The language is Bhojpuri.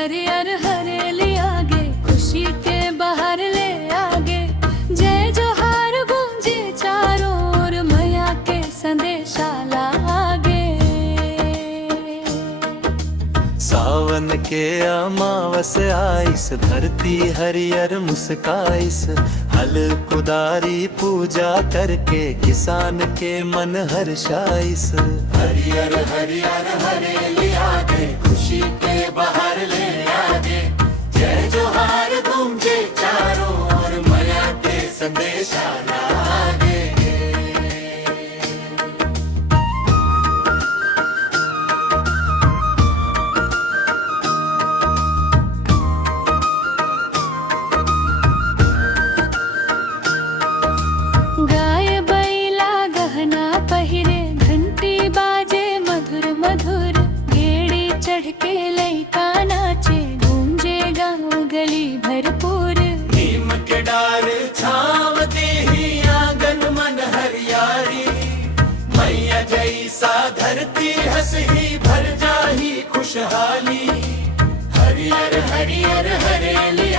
हरियर हरेली आगे, खुशी के बाहर ले आगे। जय जोहार गूंजे चारों ओर, मैया के संदेशा लागे। सावन के अमावस आइस, धरती हरियर मुस्काइस। हल कुदारी पूजा करके, किसान के मन हर्षाइस। हरियर हरियर हरेली आगे, खुशी के बाहर ले आगे। जय जोहार गूंजे चारों ओर, मैया के संदेशा लागे। गाय बैला गहना पहिरे, घंटी बाजे मधुर मधुर। गेड़ी चढ़ के लइका नाचे, गूंजे गाँव गली भरपूर। नीम के डार छाव देही, आंगन मन हरियारी। मैया जैसा धरती हंसही, भर जाही खुशहाली। हरियर हरियर हरेली